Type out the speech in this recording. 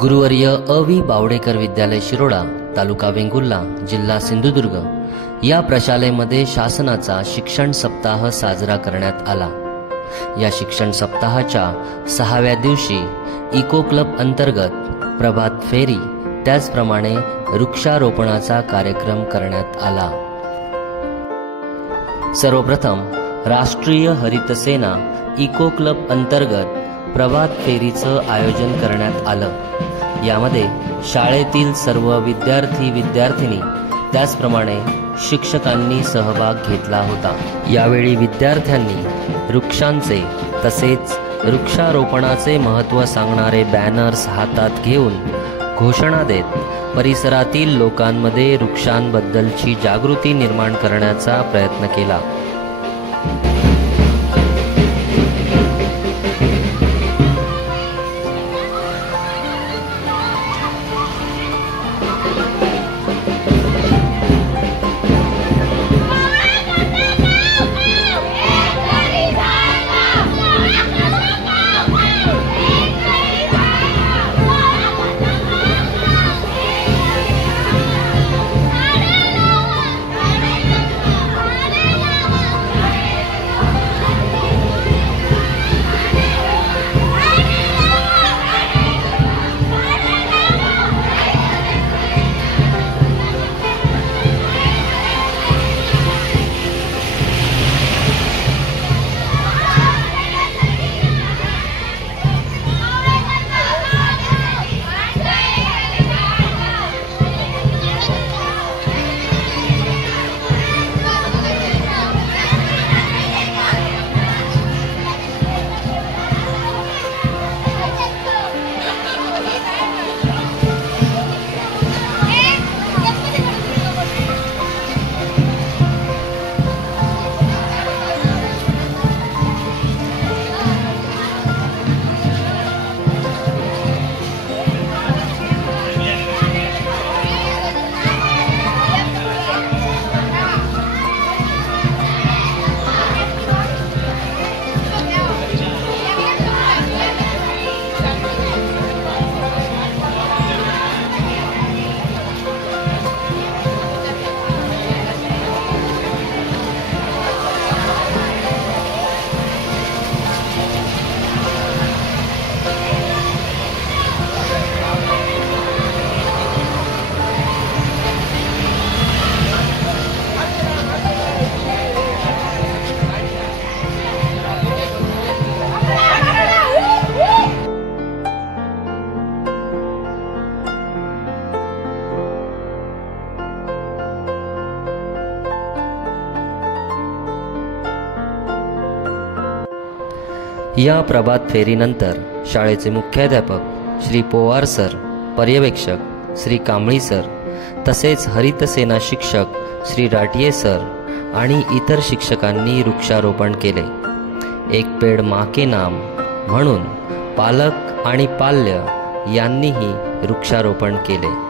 गुरुवर्य अ.व्ही. बावडेकर विद्यालय शिरोडा, तालुका वेंगुर्ला, जिल्हा सिंधुदुर्ग या प्रशालेमध्ये शासनाचा शिक्षण सप्ताह साजरा करण्यात आला। या शिक्षण सप्ताहाच्या 6व्या दिवशी इको क्लब अंतर्गत प्रभात फेरी त्याचप्रमाणे वृक्षारोपणाचा कार्यक्रम करण्यात आला। सर्वप्रथम राष्ट्रीय हरित सेना इको क्लब अंतर्गत प्रभात फेरीचं आयोजन करण्यात आलं। यामध्ये शाळेतील सर्व विद्यार्थी-विद्यार्थिनी त्याचप्रमाणे शिक्षकांनी सहभाग घेतला होता। यावेळी विद्यार्थ्यांनी वृक्षांचे तसेच वृक्षारोपणाचे महत्त्व सांगणारे बॅनर्स हातात घेऊन घोषणा देत परिसरातील लोकांमध्ये वृक्षांबद्दलची जागृती निर्माण करण्याचा प्रयत्न केला। या प्रभात फेरीनंतर शाळेचे मुख्याध्यापक श्री पोवार सर, पर्यवेक्षक श्री कांबळी सर तसेच हरित सेना शिक्षक श्री राटिये सर आणि इतर शिक्षकांनी वृक्षारोपण केले। एक पेड़ माँ के नाम म्हणून पालक आणि पाल्य यांनीही वृक्षारोपण केले।